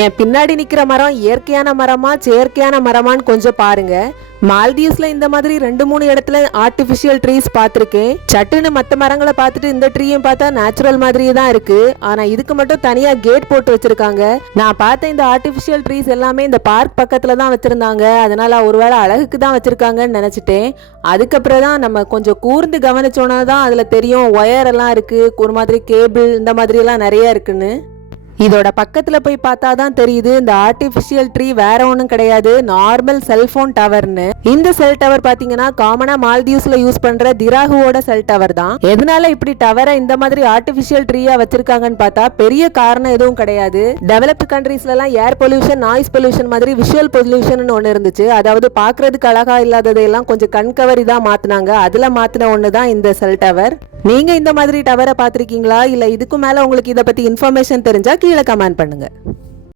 என் பின்னாடி நிக்கிற மரம் இயற்கையான மரமா செயற்கையான மரமான்னு கொஞ்சம் பாருங்க. மால்தீவ்ஸ்ல இந்த மாதிரி 2-3 இடத்துல ஆர்டிபிஷியல் ட்ரீஸ் பார்த்திருக்கேன். சட்டுன்னு மற்ற மரங்களை பார்த்துட்டு இந்த ட்ரீயும் பார்த்தா நேச்சுரல் மாதிரியே தான் இருக்கு. ஆனா இதுக்கு மட்டும் தனியா கேட் போட்டு வச்சிருக்காங்க. நான் பார்த்த இந்த ஆர்டிபிஷியல் ட்ரீஸ் எல்லாமே இந்த பார்க் பக்கத்துல தான் வச்சிருந்தாங்க. அதனால ஒருவேளை அழகுக்கு தான் வச்சிருக்காங்கன்னு நினைச்சிட்டேன். அதுக்கப்புறம் தான் நம்ம கொஞ்சம் கூர்ந்து கவனிச்சோன்னா தான் அதுல தெரியும் ஒயர் எல்லாம் இருக்கு, ஒரு மாதிரி கேபிள் இந்த மாதிரி எல்லாம் நிறைய இருக்குன்னு. இதோட பக்கத்துல போய் பார்த்தா தான் தெரியுது இந்த ஆர்டிபிஷியல் ட்ரீ வேற ஒன்றும் கிடையாது, நார்மல் செல்போன் டவர்னு. இந்த செல் டவர் பாத்தீங்கன்னா காமனா மால்தீவ்ஸ்ல யூஸ் பண்ற திராகுவோட செல் டவர் தான். எதனால இப்படி டவரை இந்த மாதிரி ஆர்டிபிஷியல் ட்ரீயா வச்சிருக்காங்கன்னு பார்த்தா பெரிய காரணம் எதுவும் கிடையாது. டெவலப்டு கண்ட்ரீஸ்ல எல்லாம் ஏர் பொல்யூஷன், நாய்ஸ் பொல்யூஷன் மாதிரி விஷுவல் பொல்யூஷன் ஒன்று இருந்துச்சு. அதாவது பாக்குறதுக்கு அழகா இல்லாததையெல்லாம் கொஞ்சம் கண்கவரி தான் மாத்தினாங்க. அதுல மாத்தின ஒன்று தான் இந்த செல் டவர். நீங்க இந்த மாதிரி டவரை பார்த்திருக்கீங்களா? இல்ல இதுக்கு மேல உங்களுக்கு இதை பத்தி இன்ஃபர்மேஷன் தெரிஞ்சா கீழே கமெண்ட் பண்ணுங்க.